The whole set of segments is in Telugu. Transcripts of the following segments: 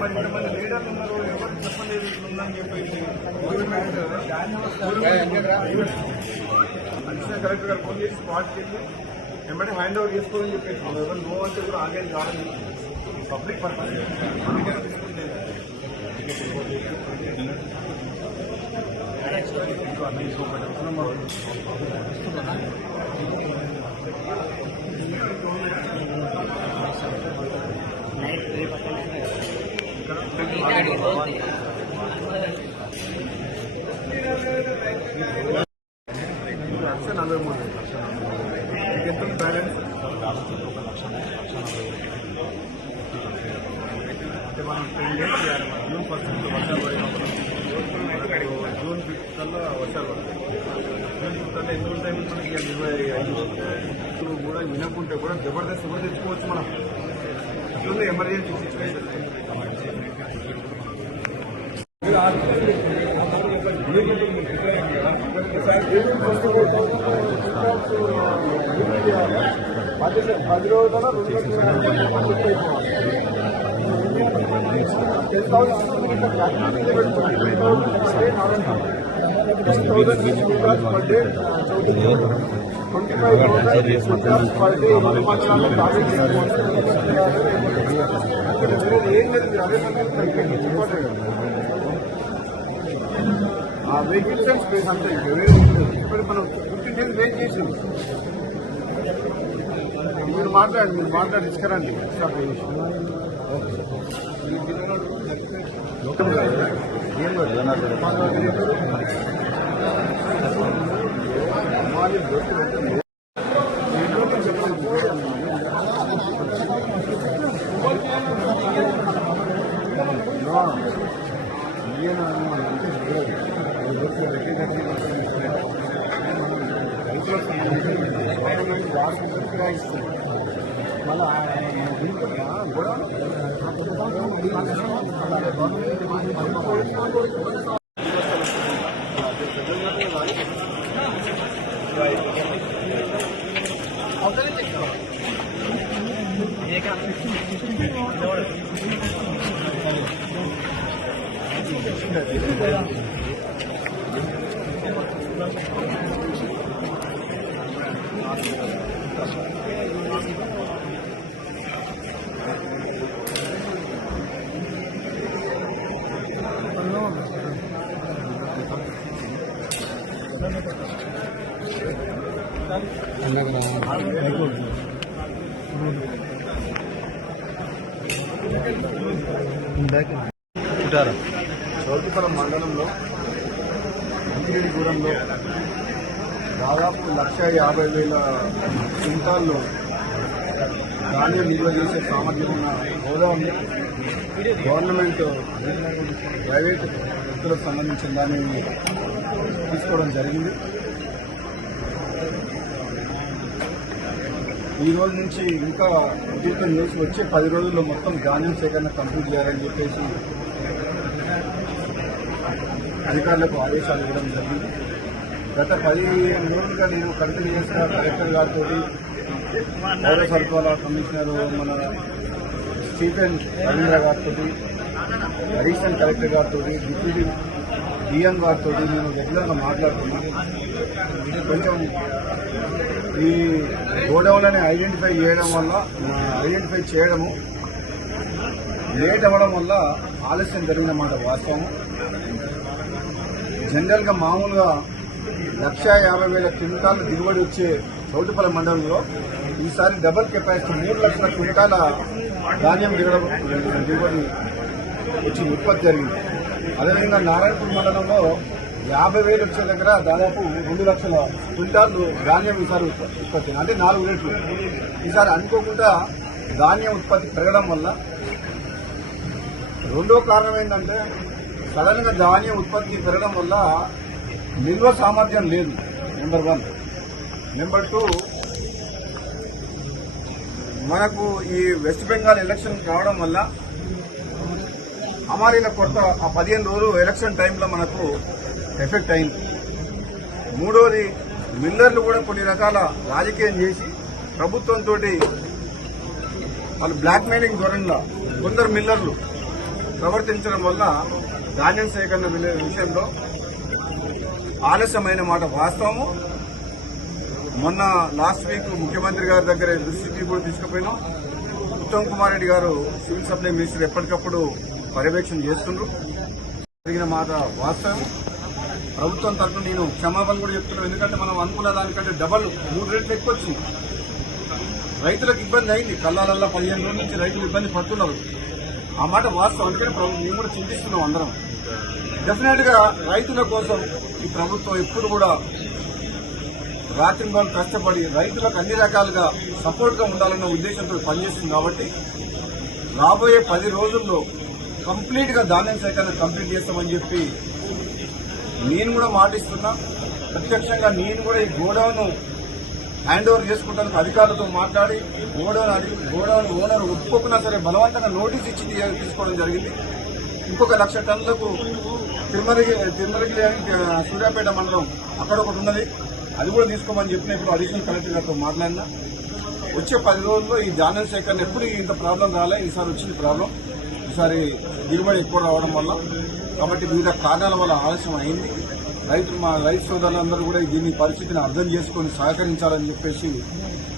మరి ఇంతమంది లీడర్లు ఉన్నారు, ఎవరు చెప్పలేదు ఉందని చెప్పేసి అడిషనల్ కలెక్టర్ గారు ఫోన్ చేసి స్పాట్కి వెళ్ళి వెంబడి హ్యాండ్ ఓవర్ చేసుకోవాలని చెప్పేసి ఎవరు నో అంటే కూడా ఆన్లైన్ కావాలని పబ్లిక్ పర్పస్ బ్యాలెన్స్ అంటే మనం 10 days చేయాలి. జూన్ 1 వర్షాలు పడినప్పుడు జూన్ 5 కల్లా వర్షాలు పడతాయి. జూన్ 5 కల్లా ఎన్ని ఉంటాయి మనకి 25 కూడా వినకుంటే కూడా జబర్దస్త్ కూడా తెచ్చుకోవచ్చు. మనం ఇట్లా ఎమర్జెన్సీ సిచ్యువేషన్ పది రోజుల 25,000 వెహికల్స్ అండ్ స్పేస్ అంతే. ఇప్పుడు మనం 15 days వెయిట్ చేసాం. మీరు మాట్లాడి తీసుకురండి. చౌటిపల్లి మండలంలో అంకిరెడ్డిగూడెంలో దాదాపు 150,000 క్వింటాల్లో ధాన్యం నిల్వ చేసే సామర్థ్యం ఉన్న గోదావరి గవర్నమెంట్ ప్రైవేట్ వ్యక్తులకు సంబంధించిన దాన్ని తీసుకోవడం జరిగింది. ఈ రోజు నుంచి ఇంకా ఉద్యోగం చేసి వచ్చే 10 రోజుల్లో మొత్తం ధాన్యం సేకరణ కంప్లీట్ చేయాలని చెప్పేసి అధికారులకు ఆదేశాలు ఇవ్వడం జరిగింది. గత 15 రోజులుగా నేను కంటిన్యూస్గా కలెక్టర్ గారితో, పౌర సరఫరాల కమిషనర్ మన స్టీఫెన్ రవీంద్ర గారితో, అడిషనల్ కలెక్టర్ గారితో, డిప్యూటీ డిఎం గారితో నేను రెగ్యులర్గా మాట్లాడుతున్నాను. కొంచెం ఈ గోడౌన్లని ఐడెంటిఫై చేయడము లేట్ అవ్వడం వల్ల ఆలస్యం జరిగిన మాట వాస్తవం. జనరల్గా మామూలుగా 150,000 క్వింటాల దిగుబడి వచ్చే చౌటిపల్లి మండలంలో ఈసారి డబుల్ కెపాసిటీ 3 లక్షల క్వింటాల ధాన్యం దిగుబడి వచ్చి ఉత్పత్తి జరిగింది. అదేవిధంగా నారాయణపూర్ మండలంలో 50,000 వచ్చే దగ్గర దాదాపు 2 లక్షల క్వింటాలు ధాన్యం ఈసారి ఉత్పత్తి, అంటే 4 రేట్లు. ఈసారి అనుకోకుండా ధాన్యం ఉత్పత్తి పెరగడం వల్ల రెండో కారణం ఏంటంటే సడన్ గా ధాన్యం ఉత్పత్తి పెరగడం వల్ల నిల్వ సామర్థ్యం లేదు, నెంబర్ 1. నెంబర్ 2, మనకు ఈ వెస్ట్ బెంగాల్ ఎలక్షన్ కావడం వల్ల హమారీల కొరత ఆ 15 రోజులు ఎలక్షన్ టైంలో మనకు ఎఫెక్ట్ అయింది. మూడోది మిల్లర్లు కూడా కొన్ని రకాల రాజకీయం చేసి ప్రభుత్వంతో వాళ్ళు బ్లాక్ మెయిలింగ్ ధోరణిలో కొందరు మిల్లర్లు ప్రవర్తించడం వల్ల ధాన్యం సేకరణ విషయంలో ఆలస్యమైన మాట వాస్తవము. మొన్న లాస్ట్ వీక్ ముఖ్యమంత్రి గారి దగ్గర దృష్టికి కూడా తీసుకుపోయినాం. ఉత్తమ్ కుమార్ రెడ్డి గారు సివిల్ సప్లై మినిస్టర్ ఎప్పటికప్పుడు పర్యవేక్షణ చేస్తున్నారు. జరిగిన మాట వాస్తవం. ప్రభుత్వం తరఫున నేను క్షమాపణ కూడా చెప్తున్నాను. ఎందుకంటే మనం అనుకున్న దానికంటే డబల్ 3 రెట్లు ఎక్కువ వచ్చింది. రైతులకు ఇబ్బంది అయింది. కళ్ళాలల్లో 15 రోజుల నుంచి రైతులు ఇబ్బంది పడుతున్నారు. ఆ మాట వాస్తవం. అందుకని మేము కూడా చింతిస్తున్నాం అందరం. డెఫినెట్ గా రైతుల కోసం ఈ ప్రభుత్వం ఎప్పుడు కూడా రాత్రింబాలు కష్టపడి రైతులకు అన్ని రకాలుగా సపోర్ట్ గా ఉండాలన్న ఉద్దేశంతో పనిచేస్తుంది. కాబట్టి రాబోయే 10 రోజుల్లో కంప్లీట్ గా ధాన్యం సేకరణ కంప్లీట్ చేస్తామని చెప్పి నేను కూడా మాటిస్తున్నా. ప్రత్యక్షంగా నేను కూడా ఈ గోడౌన్ హ్యాండ్ ఓవర్ చేసుకుంటానికి అధికారులతో మాట్లాడి గోడౌన్ ఓనర్ ఒప్పుకోకున్నా సరే బలవంతంగా నోటీస్ ఇచ్చి తీసుకోవడం జరిగింది. ఇంకొక 1,00,000 టన్నులకు తిరుమలగిరి సూర్యాపేట మండలం అక్కడ ఒకటి ఉన్నది, అది కూడా తీసుకోమని చెప్పిన ఇప్పుడు అడిషనల్ కలెక్టర్ గారితో మాట్లాడినా. వచ్చే 10 రోజుల్లో ఈ ధాన్యం సేకరణ ఎప్పుడు ఇంత ప్రాబ్లం రాలే. ఈసారి వచ్చింది ప్రాబ్లం. ఈసారి దిగుబడి ఎక్కువ రావడం వల్ల, కాబట్టి వివిధ కారణాల వల్ల ఆలస్యం అయింది. మా రైతు సోదరులందరూ కూడా దీన్ని పరిస్థితిని అర్థం చేసుకుని సహకరించాలని చెప్పేసి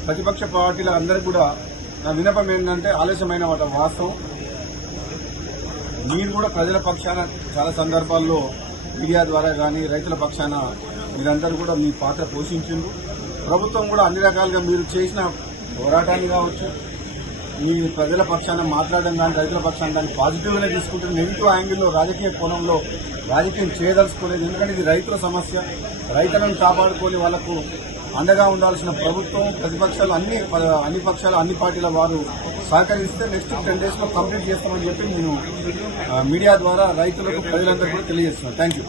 ప్రతిపక్ష పార్టీల అందరికీ కూడా నా విన్నపం ఏంటంటే ఆలస్యమైన వాస్తవం. మీరు కూడా ప్రజల పక్షాన చాలా సందర్భాల్లో మీడియా ద్వారా కానీ రైతుల పక్షాన మీరందరూ కూడా మీ పాత్ర పోషించిండ్రు. ప్రభుత్వం కూడా అన్ని రకాలుగా మీరు చేసిన పోరాటాన్ని కావచ్చు, మీ ప్రజల పక్షాన మాట్లాడడం కానీ రైతుల పక్షాన దాన్ని పాజిటివ్గానే తీసుకుంటే నెగిటివ్ యాంగిల్లో రాజకీయ కోణంలో రాజకీయం చేయదలుచుకోలేదు. ఎందుకంటే ఇది రైతుల సమస్య. రైతులను కాపాడుకొని వాళ్లకు అండగా ఉండాల్సిన ప్రభుత్వం, ప్రతిపక్షాలు అన్ని పక్షాలు అన్ని పార్టీల వారు సహకరిస్తే నెక్స్ట్ 10 days లో కంప్లీట్ చేస్తామని చెప్పి నేను మీడియా ద్వారా రైతులకు ప్రజలందరికీ కూడా తెలియజేస్తున్నాను. Thank you.